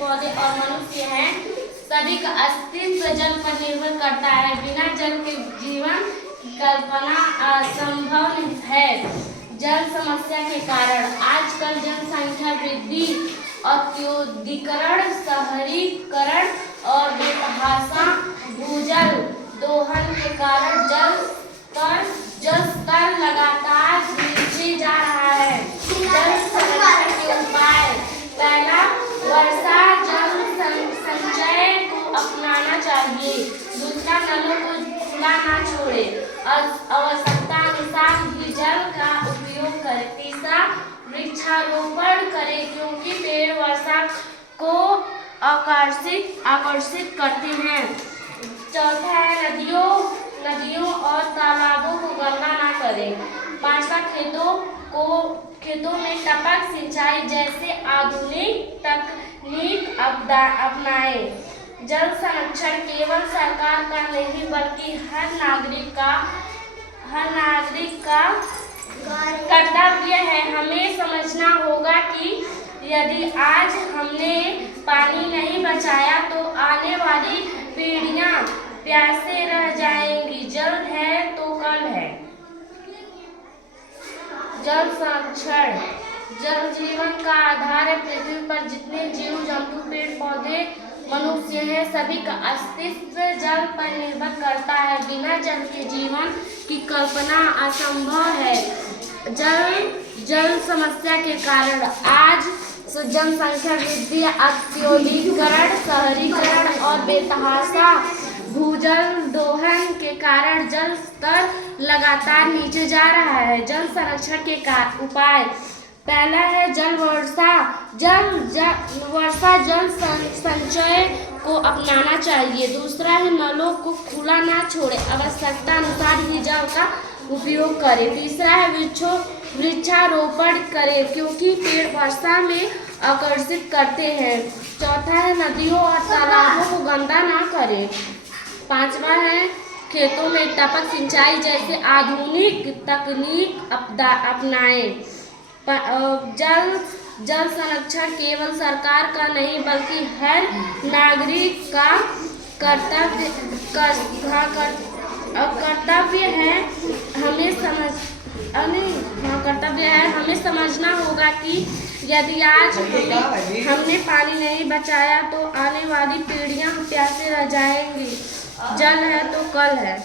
पौधे और मनुष्य हैं, सभी का अस्तित्व जल पर निर्भर करता है। बिना जल के जीवन की कल्पना असंभव है। जल समस्या के कारण आजकल जनसंख्या वृद्धि, औद्योगिकरण, शहरीकरण और बेतहाशा भूजल दोहन के कारण जल स्तर लगातार नीचे जा रहा है। जल संरक्षण के उपाय: पहला, वर्षा जल संचय को अपनाना चाहिए। दूसरा, नलों को खुला ना छोड़े, आवश्यकता अनुसार ही जल का उपयोग करें। तीसरा, वृक्षारोपण करें क्योंकि पेड़ वर्षा को आकर्षित करते हैं। चौथा है, नदियों और तालाबों को गंदा ना करें। पांचवा, खेतों में टपक सिंचाई जैसे आधुनिक तकनीक अपनाएं। जल संरक्षण केवल सरकार का नहीं बल्कि हर नागरिक का कर्तव्य है। हमें समझना होगा कि यदि आज हमने पानी नहीं बचाया तो आने वाली पीढ़ियां प्यासे रह जाएंगी। जल है तो कल है। जल संरक्षण: जल जीवन का आधार है। पृथ्वी पर जितने जीव जंतु, पेड़ पौधे, मनुष्य हैं, सभी का अस्तित्व जल पर निर्भर करता है। बिना जल के जीवन की कल्पना असंभव है। जल समस्या के कारण आज जनसंख्या वृद्धि, औद्योगिकरण, शहरीकरण और बेतहाशा भूजल दोहन के कारण जल स्तर लगातार नीचे जा रहा है। जल संरक्षण के उपाय: पहला है, वर्षा जल संचय को अपनाना चाहिए। दूसरा है, नलों को खुला ना छोड़े, आवश्यकता अनुसार ही जल का उपयोग करें। तीसरा है, वृक्षारोपण करें क्योंकि पेड़ वर्षा में आकर्षित करते हैं। चौथा है, नदियों और तालाबों को गंदा ना करें। पांचवा है, खेतों में टपक सिंचाई जैसे आधुनिक तकनीक अपनाएं। जल संरक्षण केवल सरकार का नहीं बल्कि हर नागरिक का कर्तव्य है। हमें समझना होगा कि यदि आज हमने पानी नहीं बचाया तो आने वाली पीढ़ियां प्यासे रह जाएंगी। जल है तो कल है।